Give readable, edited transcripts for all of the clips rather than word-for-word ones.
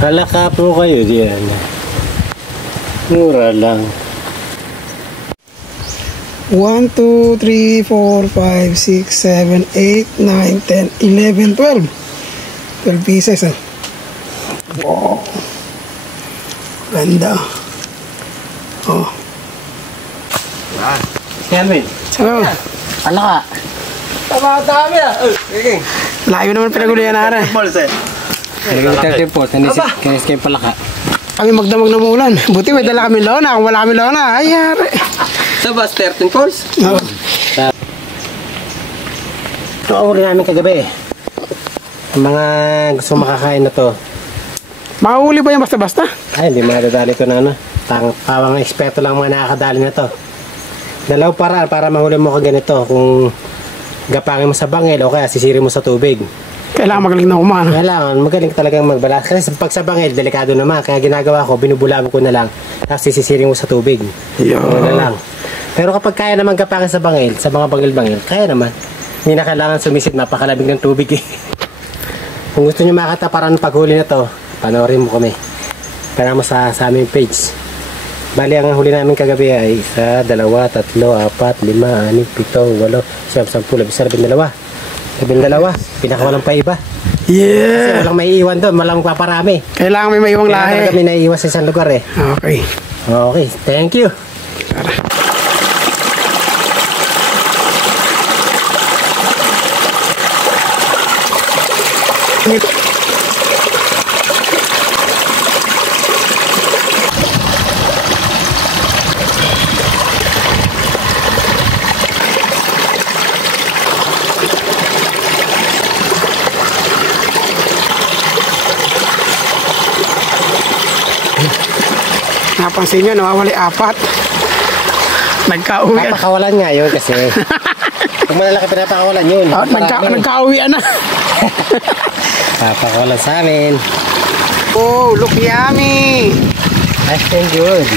Halaka po kayo diyan. Mura lang. 1, 2, 3, 4, 5, 6, 7, 8, 9, 10, 11, 12. 12 pieces, ah. Wow. Ganda. Oh. Yamin. Ano? Halaka. Tama-tama ah. Layo naman pinagulihan na rin. Naging 30 po. Kanis kayo palaka. Kami magdamag na umulan. Buti may dala kami lona. Kung wala kami lona, ay yari. Sa bus 13 calls? Oo. Ito ang uri namin kagabi. Ang mga gusto makakain na to. Makahuli ba yan basta-basta? Ay, hindi madadali ito na ano. Pawang eksperto lang mga nakakadali na to. Dalaw para mahuli mo ka ganito. Kung gapangin mo sa bangil o kaya sisirin mo sa tubig. Kailangan magaling na kumano. Kailangan magaling talagang magbalas. Kasi pag sa bangil, delikado naman. Kaya ginagawa ko, binubulaman ko na lang. Tapos sisisirin mo sa tubig. Na lang. Pero kapag kaya naman gapangin sa bangil, sa mga bangil-bangil, kaya naman. Hindi na kailangan sumisid, napakalamig ng tubig eh. Kung gusto nyo makataparan ng paghuli na to, panoorin mo kami. Kaya mo sa aming page. Bali, ang huli namin kagabi ay 1, 2, 3, 4, 5, 6, 7, 8, 9, 10, 11, 12. 12, pinakawalang pa iba. Yeah! Kasi walang may iwan doon, walang paparami. Kailangan may maiwang lahi. Kaya kami naiiwan sa isang lugar eh. Okay. Okay, thank you. Tara. Napansin nyo, nawawali 4. Nagka-uwi. Papakawalan nga yun kasi. Kung malalaki pinapakawalan yun. Nagka-uwian na. Papakawalan sa amin. Oh, look yummy. Nice and good.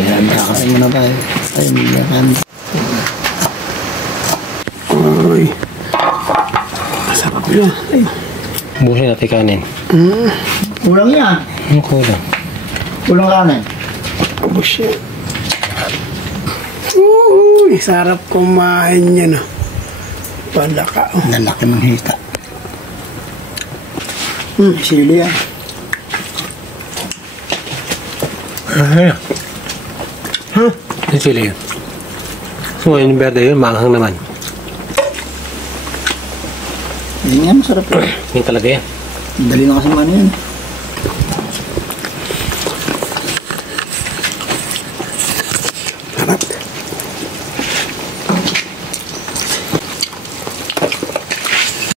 Ayan, nakakain mo na tayo. Tayo nilakan. Uy. Masarap yun. Buhin natin kanin. Kulang yan. Ano kulang? Kulang kanin. Ubus yan. Uy, sarap kumain yan. Palaka. Lalaki ng hita. Sili yan. Yung sili yun. So, yung berde yun, maanghang naman. Yan yan, masarap yun. Yung talaga yan. Dali na kasi man yan.